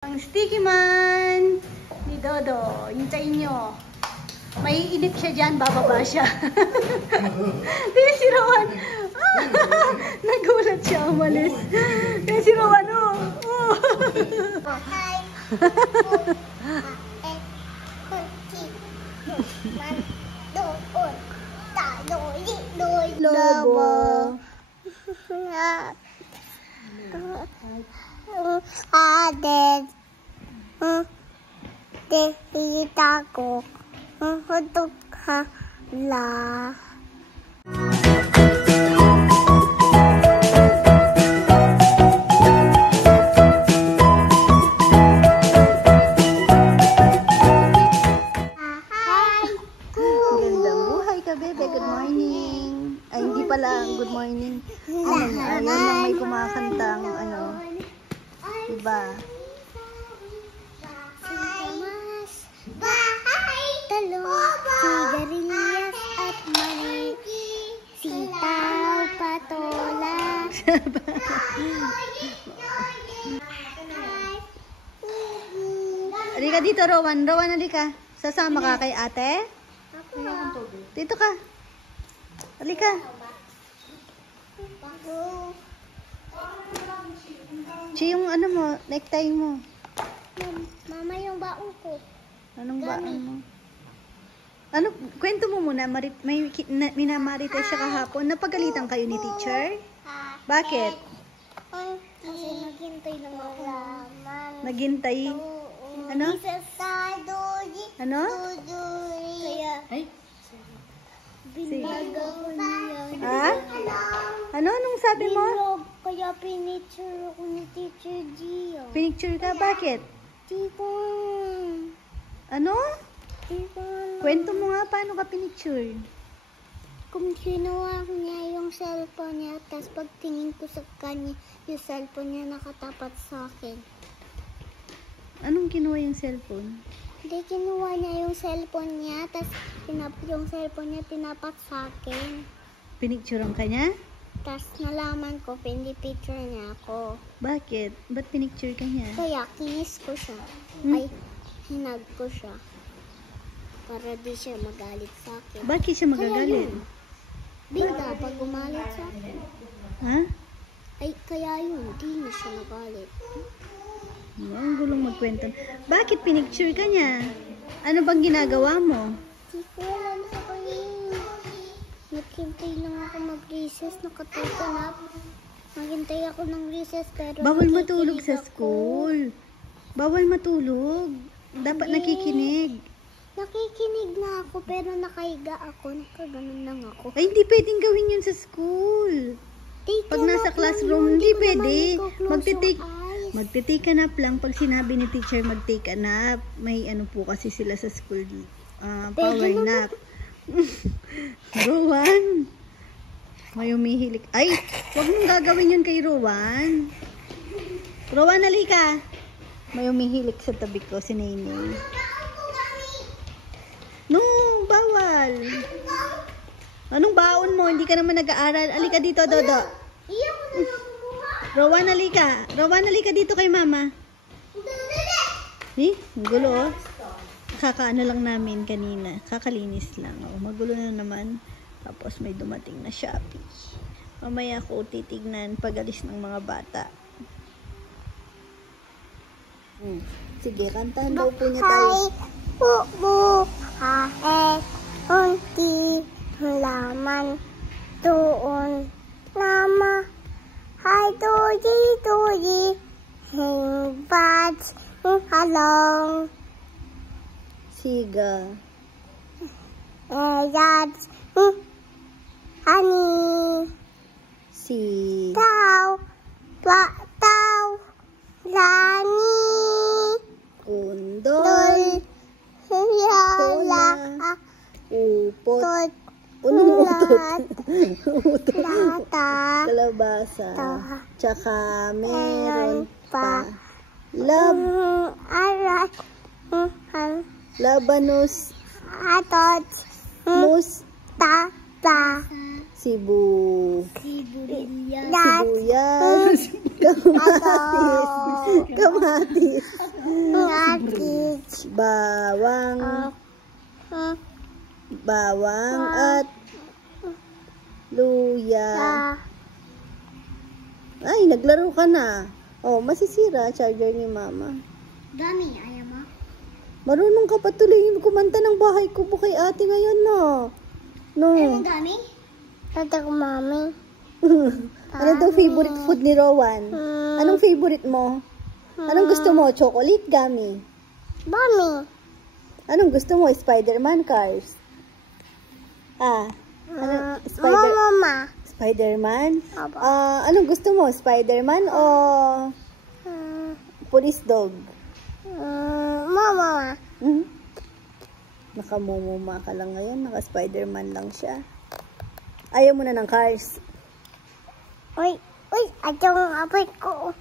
Ang sticky man ni Dodo. Hintayin nyo. May inip siya dyan, bababa siya. Tingnan si Rowan. Nagulat siya, umalis. Tingnan si Rowan, oh. Lobo. Kita ko untuk lah. Gandang buhay ka, bebe. Good morning. Ay, hindi pala. Good morning. Ayun lang may kumakantang, ano. Diba? Sigarilyas at mani, sitaw, patola. Halika dito, Rowan. Rowan, halika. Sasama ka kay ate? Dito ka. Halika. Chi, yung ano mo, necktie mo. Mama, yung baong ko. Anong baon mo? Ano, kwento mo muna, may minamarites siya kahapon. Napagalitan kayo ni teacher? Bakit? Kasi naghintay ng malaman. Naghintay? Ano? Ano? Kaya, binaga ko niya. Ha? Ano? Anong sabi mo? Bilog, kaya pinicture ako ni Teacher Gio. Pinicture ka? Bakit? Tipon. Ano? Tipon. Kwento mo nga, paano ka pinicture? Kung kinuha niya yung cellphone niya, tapos pagtingin ko sa kanya, yung cellphone niya nakatapat sa akin. Anong kinuha yung cellphone? Hindi, kinuha niya yung cellphone niya, tapos yung cellphone niya tinapat sa akin. Pinicturean ka niya? Tapos nalaman ko, pindi-picture niya ako. Bakit? Ba't pinicture ka niya? Kaya kinis ko siya. Ay, hinag ko siya. Para di siya magalit sa akin. Bakit siya magagalit? Bigla pag umalit sa akin. Ha? Ay, kaya yun, di na siya nagalit. Ang gulong magkwento. Bakit pinicture ka niya? Ano bang ginagawa mo? Di ko alam sa kanya. Naghintay lang ako mag-recess, nakatutanap. Naghintay ako ng recess pero Bawal matulog sa nakikinig ako. school. Bawal matulog. Dapat Hindi. nakikinig. Nakikinig na ako pero nakahiga ako. Nakaganon lang ako. Ay, hindi pwedeng gawin yun sa school. Pag nasa classroom, hindi pwede. Magte-take a nap lang. Pag sinabi ni teacher mag-take a nap, may ano po kasi sila sa school, power nap. Rowan, may umihilik. Ay, huwag mong gagawin yun kay Rowan. Rowan, halika. May umihilik sa tabi ko, si Neneng. No, bawal. Anong baon mo? Hindi ka naman nag-aaral. Halika dito, Dodo. Rowan, halika. Rowan, halika dito kay mama. Ang gulo, oh. Kakaano lang namin kanina. Kakalinis lang. Oh, magulo na naman. Tapos may dumating na Shopee. Mamaya ko titignan pag-alis ng mga bata. Sige, kantahan daw po niya tayo. Bubu, hae, unti, laman, tuon, lama, hai, tuji, hing, bats, halong, Siga. yats, honey, Si. tao, lani, Undol. yala, Upot. tot, Utot. Utot. lata, Kalabasa. Tsaka meron pa. arat, Labanos. atot, Tapa. Sibu. sibuyas, Sibuyas. Kamatis. Kamatis. Bawang. Bawang at luya. Ay, naglaro ka na. Oh, masisira charger ni mama. Gami, ayaw mo? Marunong ka pa tuloy kumanta ng bahay ko po kay ate ngayon, no? No. Ano gami? Tata ko, mami. Ano daw favorite food ni Rowan? Anong favorite mo? Anong gusto mo? Chocolate, gummy? Mami. Anong gusto mo? Spider-Man cars? Mama. Spider-Man? Anong gusto mo? Spider-Man o police dog? Mama. Nakamumuma ka lang ngayon. Naka-Spider-Man lang siya. Ayaw mo na ng cars. Uy, atong apay ko.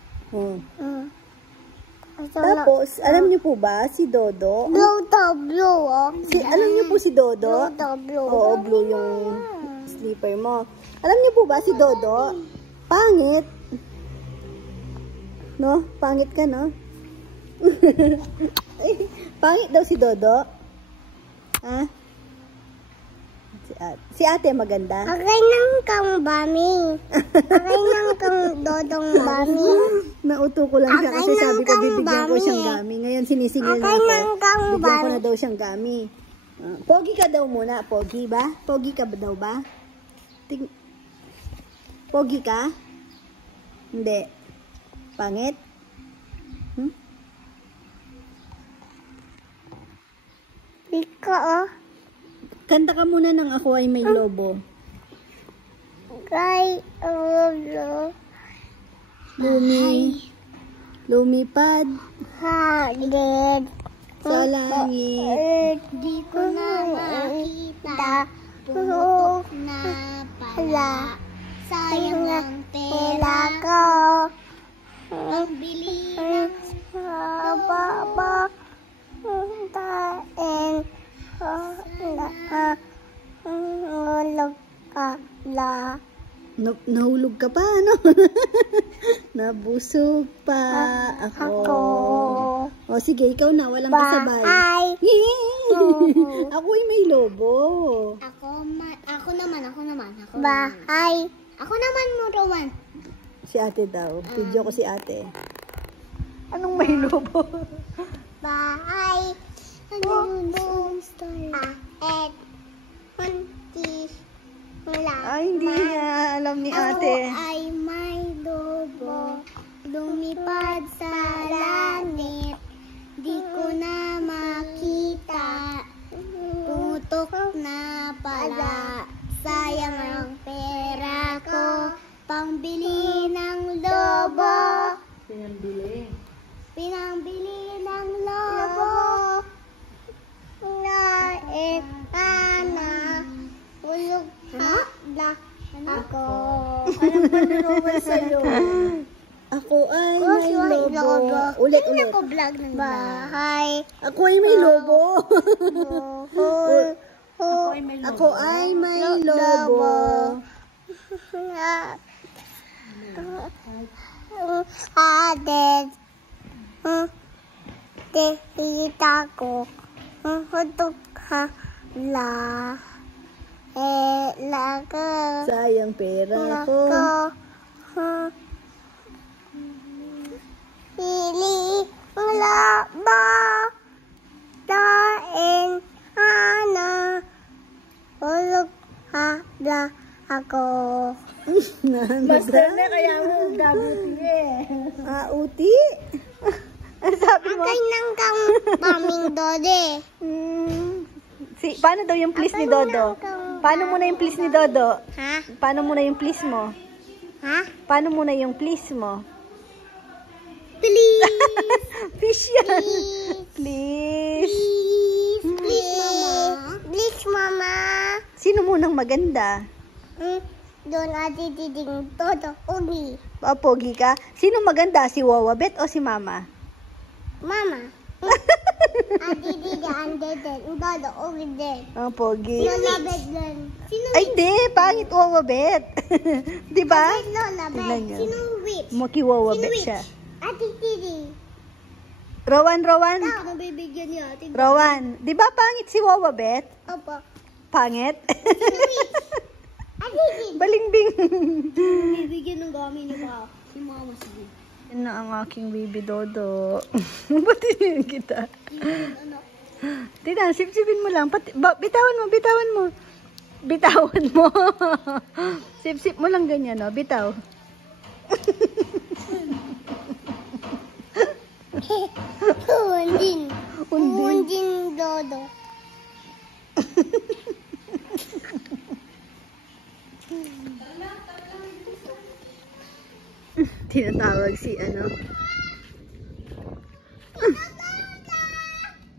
Tapos, alam niyo po ba si Dodo? Blue, oh. Alam niyo po si Dodo? Blue. Oo, blue yung sleeper mo. Alam niyo po ba si Dodo? Pangit. No? Pangit ka, no? Pangit daw si Dodo. Ha? Si ate maganda. Akay nang kang bami. Akay nang kang dodong bami. Nauto ko lang siya kasi sabi ko bibigyan ko siyang gami. Ngayon sinisingil na ako. Bigyan ko na daw siyang gami. Pogi ka daw muna. Pogi ba? Pogi ka ba daw ba? Pogi ka? Hindi. Pangit? Ika, oh. Kanta ka muna ng Ako Ay May Lobo. Kay, lumipad hagid sa langit. Di ko na makita. Puro na pala. Sayang ang pera ko. Ang bili ng baba. Tain. Nahulog ka la. Nahulog ka pa, ano? Nabusog pa ako. O sige, ikaw na, walang kasabay. Ako ay may lobo. Ako naman. Bahay. Ako naman mo, Rowan. Si ate daw. Video ko si ate. Anong may lobo? Bahay. Ay, hindi niya alam ni ate. Ako ay may lobo, lumipad sa langit, di ko na makita, putok na pala, sayang ang pera ko, pangbili ng lobo. Pinambili ng lobo. Ulog hapla ako. Anong panunungan sa'yo? Ako ay may lobo. Ulit. Ako vlog ng bahay. Ako ay may lobo. Ako ay may lobo. Adet. Tita ko. Hutok ha la. Laga. Sayang pera ko. Pili wala ba? Tain ana. Ulog habla ako. Master na kaya mo gabuti eh. Uti? Ano sabi mo? Akay nang kang paming dode. Paano daw yung please ni Dodo? Paano muna yung please ni Dodo? Ha? Paano muna yung please mo? Ha? Paano muna yung please mo? Please. Fish yan. Please. Please, mama. Please, mama. Sino munang maganda? Doon ati diding todo ugi. Pogi ka? Sino maganda? Si Wawabet o si Mama? Mama. Ati didi andeden. Todo ugi din. Pogi. Lola Bet din. Sino Ay, hindi. Pangit Wawabet. Diba? Lola Bet? Sino whip? Makiwawa bet siya. Ate Titi. Rowan. Ako bibigyan niya. Ate Rowan, di ba pangit si Wawa bet? Opo. Pangit? Ate Titi. Balingbing. Bibigyan ng gamit niya pa. Si Mama sige. Yan na ang aking baby Dodo. Ba't yun kita? Anak. Tina, sipsipin mo lang. Bitawan mo. Bitawan mo. Sip-sip mo lang ganyan, no? Bitaw. Undin Dodo. Tinatawag si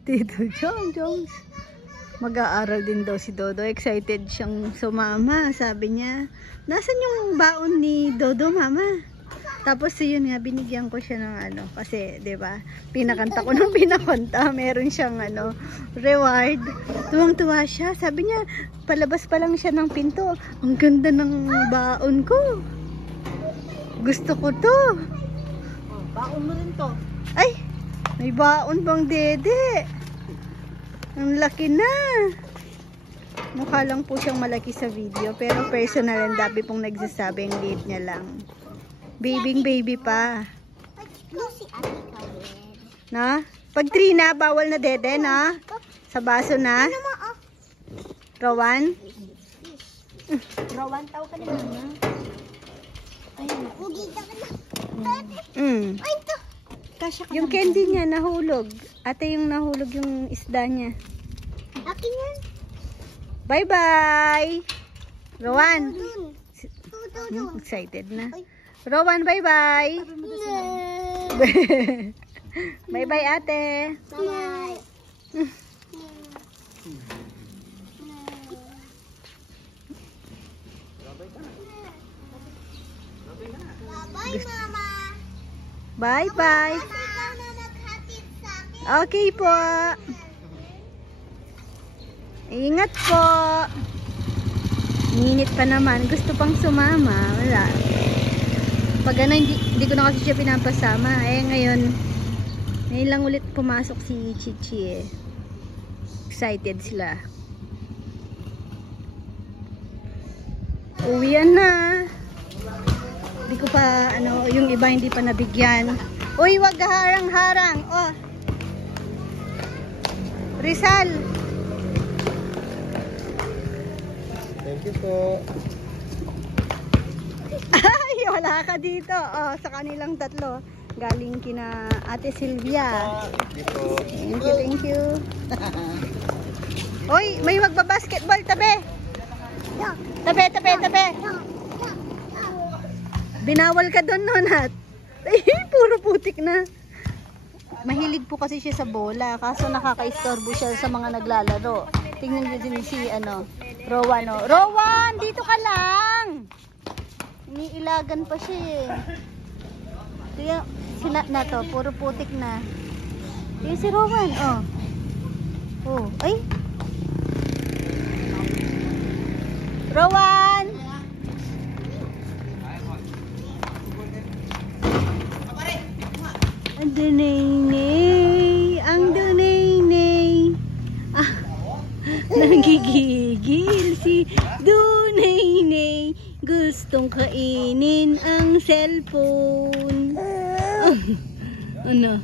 Tito Jones. Mag-aaral din daw si Dodo. Excited siyang sumama. Sabi niya, nasan yung baon ni Dodo, mama? Tapos yun nga, binigyan ko siya ng kasi 'di ba? Pinakanta ko ng pinakanta, meron siyang reward. Tuwang-tuwa siya. Sabi niya, palabas pa lang siya ng pinto. Ang ganda ng baon ko. Gusto ko 'to. Oh, baon mo rin to. Ay, may baon bang dede? Ang laki na. Mukha lang po siyang malaki sa video, pero personal ang dami pong nagsasabi ang liit niya lang. Baby pa. Si Ate Karen. Na? Pag 3 na, bawal na dede, na? Sa baso na? Rowan? Rowan, tao ka na na. Ayun, ugita ka na. Ay, ito. Kasya ka Yung candy niya nahulog. Ate yung nahulog yung isda niya. Akin yan. Bye-bye! Rowan! Dun. Excited na. Ay. Rowan, bye-bye! Bye-bye, ate! Bye. Bye, Mama. Bye-bye! Ikaw na naghatid sa akin. Okay po! Ingat po! Minit pa naman. Gusto pang sumama. Wala. Pag hindi ko na kasi siya pinapasama. Ngayon lang ulit pumasok si Chichi Excited sila. Uwian na. Hindi ko pa, yung iba hindi pa nabigyan. Uy, wag harang-harang. Oh. Rizal. Thank you po. Ay, wala ka dito. Oh, sa kanilang tatlo. Galing kina Ate Sylvia. Thank you po. Thank you. Hoy, may magba-basketball, tabi. Tabi. Binawal ka doon, Nonat. Ay, puro putik na. Mahilig po kasi siya sa bola, kaso nakaka-istorbo siya sa mga naglalaro. Tingnan niyo din si Rowan. Rowan, dito ka lang. Iniilagan pa siya eh. Kaya na to, puro putik na. Kaya si Rowan, ay. Rowan! Ang dunay-nay, nagigigil si Dunay-nay, gustong kainin ang cellphone. Ano?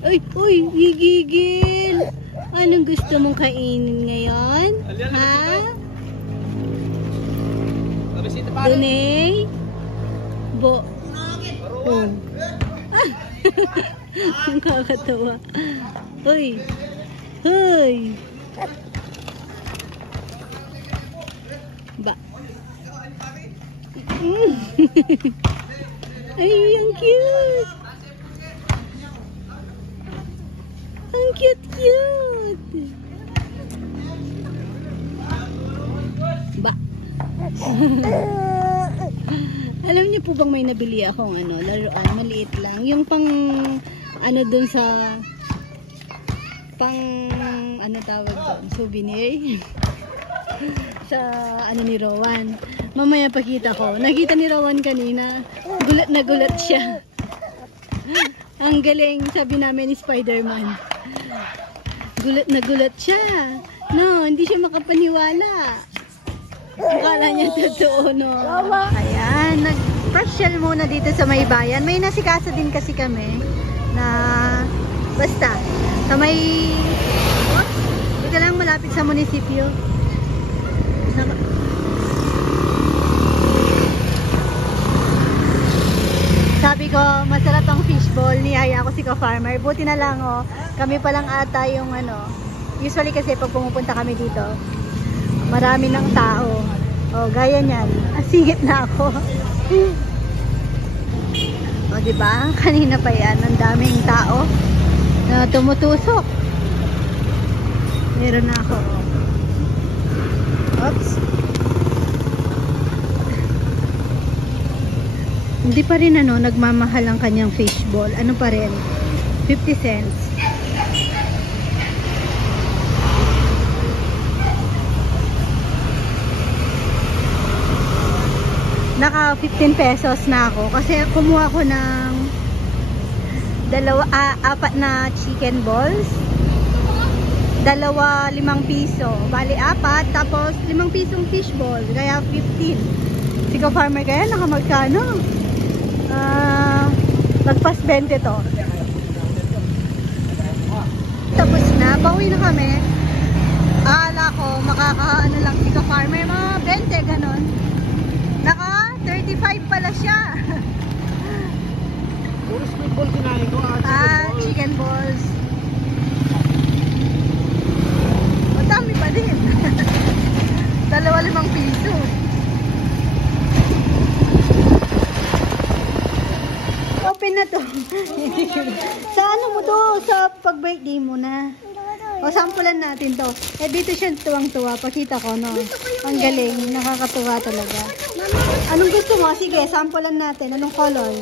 Ay, gigigil. Anong gusto mong kainin ngayon? Ha? Dunay? Ang kakatawa. Hoy. Ba. Ay, ang cute. Ang cute. Ba. Alam niyo po bang may nabili akong laruan, maliit lang. Yung pang dun sa tawag doon, souvenir. sa ano ni Rowan. Mamaya pakita ko. Nakita ni Rowan kanina. Gulat na gulat siya. Ang galing, sabi namin ni Spider-Man. Gulat na gulat siya. No, hindi siya makapaniwala. Akala niya totoo, no? Ayan, nag-partial muna dito sa may bayan. May nasikaso din kasi kami na basta sa may dito lang malapit sa munisipyo. Sabi ko, masarap ang fishball. Niyaya ko si ka-farmer. Buti na lang, oh. Kami pa lang ata yung ano. Usually kasi pag pumupunta kami dito, marami ng tao. Oh, gaya niyan. Singit na ako. O, diba? Kanina pa yan. Ang daming tao na tumutusok. Meron na ako. Oops. Hindi pa rin ano, nagmamahal ang kanyang fishball. Ano pa rin? 50 cents. Naka 15 pesos na ako kasi kumuha ko ng apat na chicken balls. 2, 5 piso. Bali 4, tapos 5 pisong fishball. Kaya 15. Si ka-farmer kaya nakamagkano? Lagpas 20 to. Tapos na, pauwi na kami. Akala ko makakaano lang si ka-farmer, mga 20 ganon. Naka 35 pala siya. Puro squid ball kinain ko. Chicken balls. Madami pa din. 2, 5 piso. Open na to. Sa ano mo to? Sa pag-birthday mo na. O, sampulan natin to. Eh, dito siya tuwang-tuwa. Pakita ko, no? Ang galing. Nakakatuwa talaga. Anong gusto mo? Sige, sampulan natin. Anong color?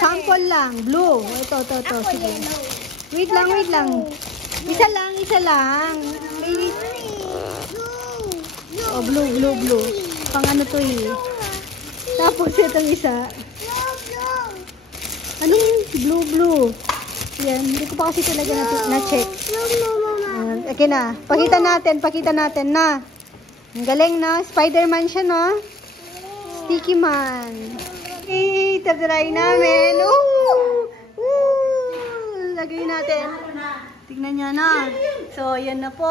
Sample lang. Blue. Ito. Sige. Wait lang. Isa lang. Oh, blue. Pang ano to eh. Tapos itong isa. Anong blue? Yan, hindi ko pa kasi talaga na-check. Okay na. Pakita natin na. Ang galing na. Spider-Man siya, no? Sticky man. Tatry namin. Lagay natin. Tignan niya na. So, yan na po.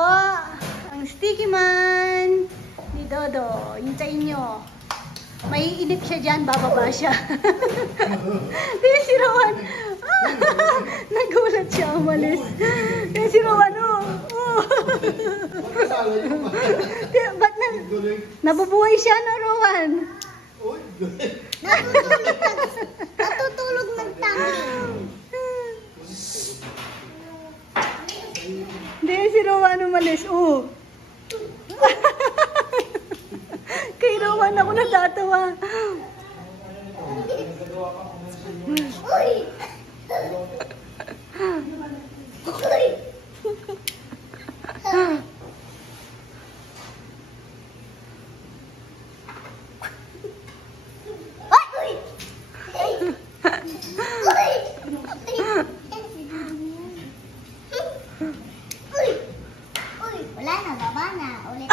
Ang sticky man ni Dodo. Hintayin nyo. May inip siya dyan, bababa siya. Tingnan si Rowan. Nagulat siya, umalis. Tingnan si Rowan, Ba't nabubuhay siya, no, Rowan? Natutulog ng tangi. Tingnan si Rowan, umalis. Kay Rowan ako natatawa. Uy! Wala na, baba na. Ulit.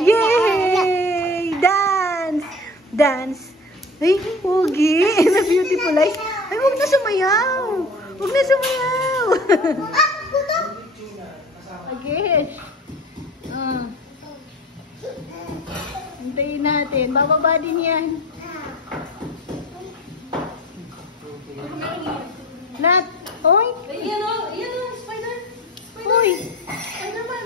Yay! Dance! Ay, pogi! Na beautiful eyes. Ay, huwag na sumayaw! Again. Hintayin natin. Bababa din yan. Nat! Oy! Yan o, spider! Oy! Ay naman!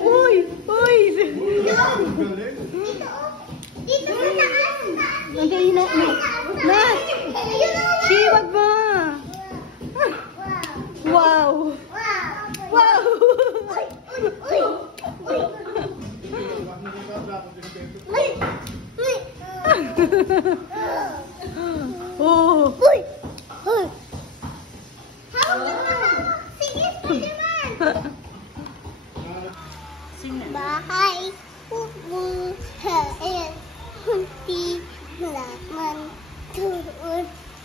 Uy! Dito mo taas. Magayin na. Nat! Wag mo! Wow! Oh! Hawak doon,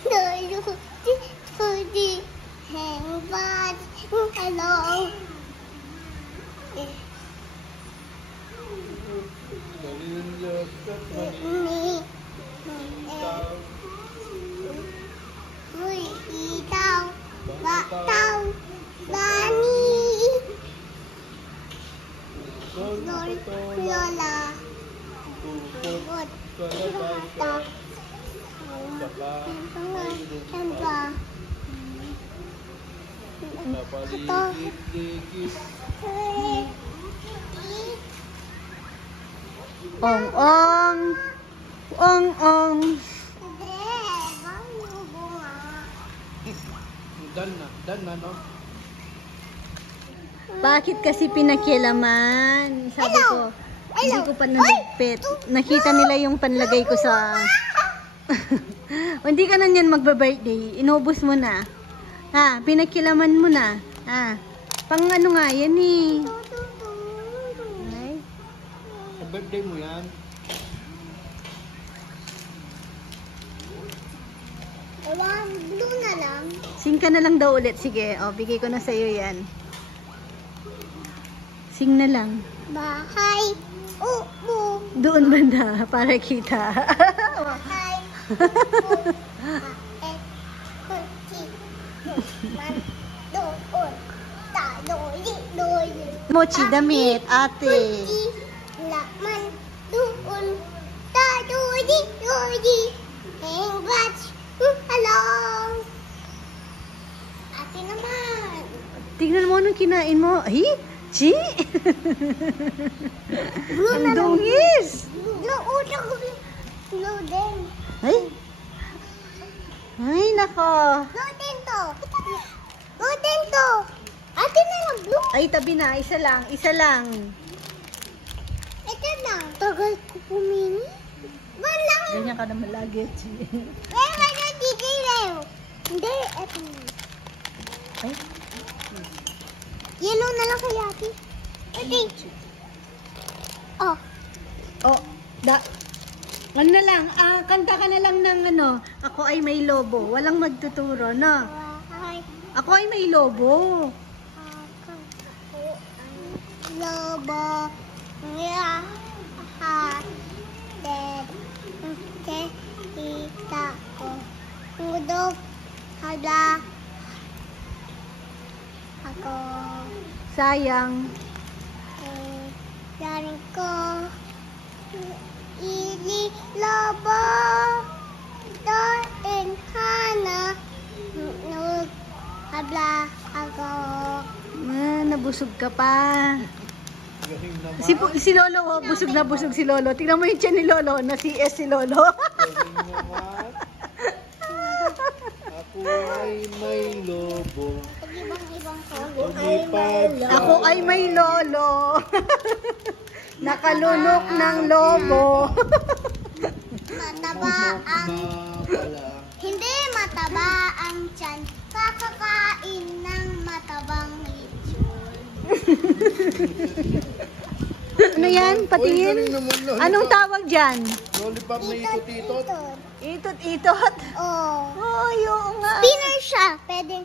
tuloy, hang back, hello. Uy, itaw, bataw, bani. Lola. Good. Bata. Hamba. Ito. Ong-ong. Ong-ong. Hindi. Bang lubo nga. Dan na, no? Bakit kasi pinakialaman? Sabi ko, hindi ko pa naligpit. Nakita nila yung panlagay ko sa... Hindi ka na yan magba-birthday. Inubos mo na. Ha? Pinakialaman mo na. Ha? Pang ano nga yan eh. Ay. Sa birthday mo yan. Blue na lang. Sing ka na lang daw ulit. Sige, o, bigay ko na sa'yo yan. Sing na lang. Bahay. Upo. Doon banda, para kita. Bahay. Upo. Baet. Kursi. Man. Doon. Tadoy. Mochi, damit, ate. Kursi. Laman. Doon. Tadoy. Hang batch. Hello. Ate naman. Tignan mo anong kinain mo. Ay, chi! Ang dungis! Blue din. Ay! Ay, nako. Blue din to. Ate na lang blue. Ay, tabi na. Isa lang. Ito na. Tagal ko pumili. Walang. Ganyan ka naman lagi, chi. Wala dito lang. Hindi, eto na. Ay, Yellow na lang kay ate. Ate. Oh. oh, ano na lang, kanta ka na lang ng ano, ako ay may lobo. Walang magtuturo, no? Bahay. Ako ay may lobo. Ako ang lobo. Yeah. Ha. Dad. Kita ko. Udog. Hala. Ako. Sayang. Daring ko. Ili lobo. Doon hana. Nug. Habla. Ako. Nabusog ka pa. Galing naman. Si Lolo, oh, busog na busog si Lolo. Tingnan mo yung tiyan ni Lolo, na CS si Lolo. Galing naman. Ako ay may lobo. Ibang Lumipad sa... Ako ay may lolo. Nakalunok ng lobo. Mataba ang... pala. Hindi mataba ang tiyan. Kakakain ng matabang lechon. Ano yan? Patingin? Uy, galing naman, lollipop. Anong tawag dyan? Lollipop na ikot-ikot. Itot-itot? Oh. Oh, oo nga. Spinner siya. Pwede.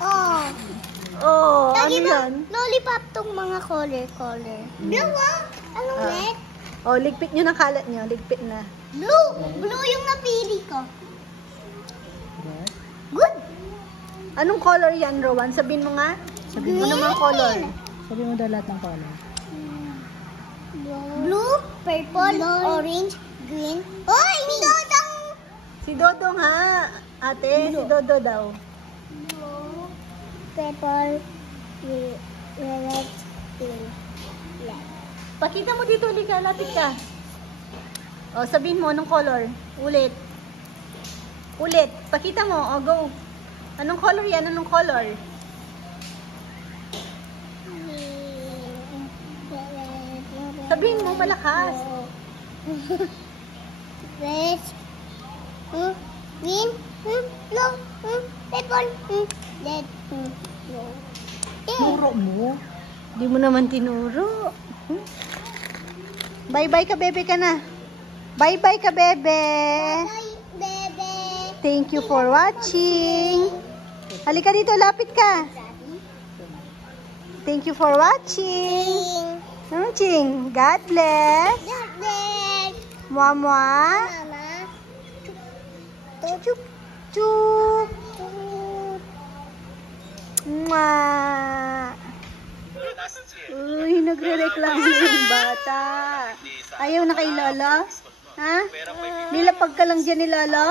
Oh. Oh, ano Lagi ba? yan? Lollipop tong mga color. Blue ah. Anong Ah. net? Oh, ligpit nyo ng kalat nyo. Ligpit na. Blue. Blue yung napili ko. Good. Anong color yan, Rowan? Sabihin mo nga. Sabihin mo naman color. Sabi mo daw lahat ng color. Blue, purple, orange, green. Oy, si Dodong! Si Dodo nga. Ate, si Dodo daw. Blue, purple, red, green. Pakita mo dito, Lika. Lapit ka. O, sabihin mo, anong color? Ulit. Pakita mo. O, go. Anong color yan? Anong color? Sabihin mo, malakas. Red, green, blue, purple, red, blue. Turo mo. Hindi mo naman tinuro. Bye-bye ka, bebe ka na. Bye-bye ka, bebe. Bye, bebe. Thank you for watching. Halika dito, lapit ka. Thank you for watching. Ching. God bless. God bless. Mwah, mwah. Mama. Chup, chup. Mwah. Uy, nagre-reklamo yung bata. Ayaw na kay Lolo? Ha? Nilapag ka lang dyan ni Lolo?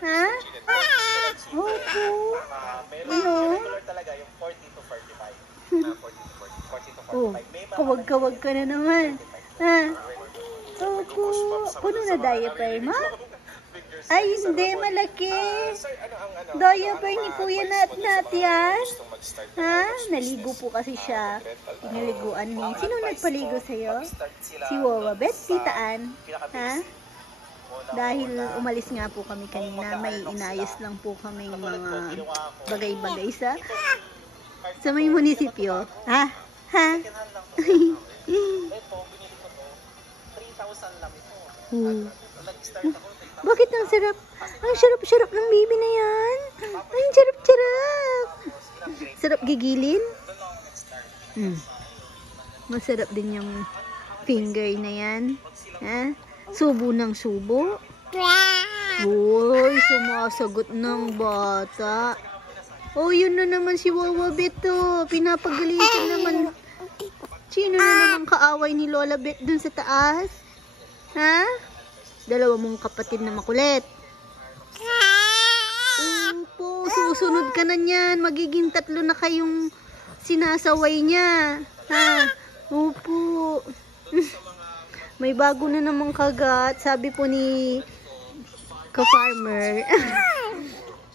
Ha? Opo. Ano? Oh, kawag-kawag ka na naman. Ha? Opo. Puno na diaper mo? Ay, hindi. Malaki. Diaper ni Kuya Nat yan. Ha? Naligo po kasi siya. Pinaliguan ni. Sino nagpaligo sa'yo? Si Wawa Bet? Tita Ann? Ha? Dahil umalis nga po kami kanina, may inayos lang po kaming mga bagay-bagay sa may munisipyo. Ha? Ha? Bakit ang sarap? Ang sarap-sarap ng baby na yan. Ay, sarap-sarap. Sarap gigilin. Masarap din yung finger na yan. Ha? Subo ng subo. Uy, sumasagot ng bata. Oh, yun na naman si Wawa Beto. Pinapagalitan naman. Sino na naman kaaway ni Lola Bet dun sa taas? Ha? Dalawa mong kapatid na makulit. Opo, susunod ka na niyan. Magiging 3 na kayong sinasaway niya. Ha? Opo. May bago na namang kagat. Sabi po ni ka-farmer.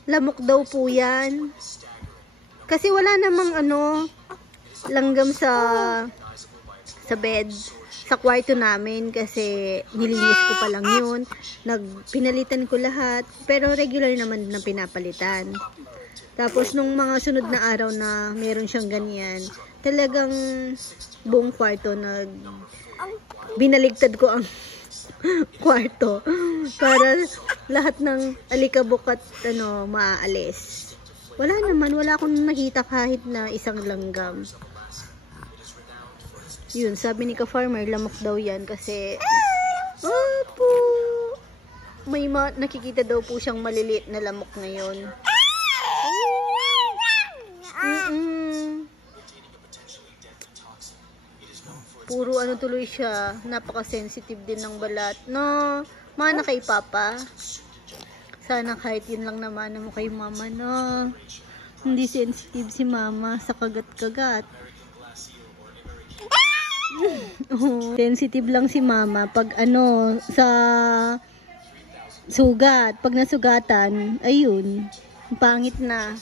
Lamok daw po yan. Kasi wala namang langgam sa bed. Sa kwarto namin kasi nilinis ko pa lang yun. Pinalitan ko lahat. Pero regular naman na pinapalitan. Tapos nung mga sunod na araw na meron siyang ganyan, talagang buong kwarto binaligtad ko ang kwarto para lahat ng alikabok at maaalis. Wala akong nakita kahit na isang langgam. Yun, sabi ni ka-farmer, lamok daw yan kasi opo, may nakikita daw po siyang maliliit na lamok ngayon. Puro tuloy siya, napaka-sensitive din ng balat. No, mana kay Papa. Sana kahit yun lang naman mo kay Mama, no. Hindi sensitive si Mama sa kagat-kagat. Sensitive lang si Mama pag sa sugat. Pag nasugatan, ayun, pangit na.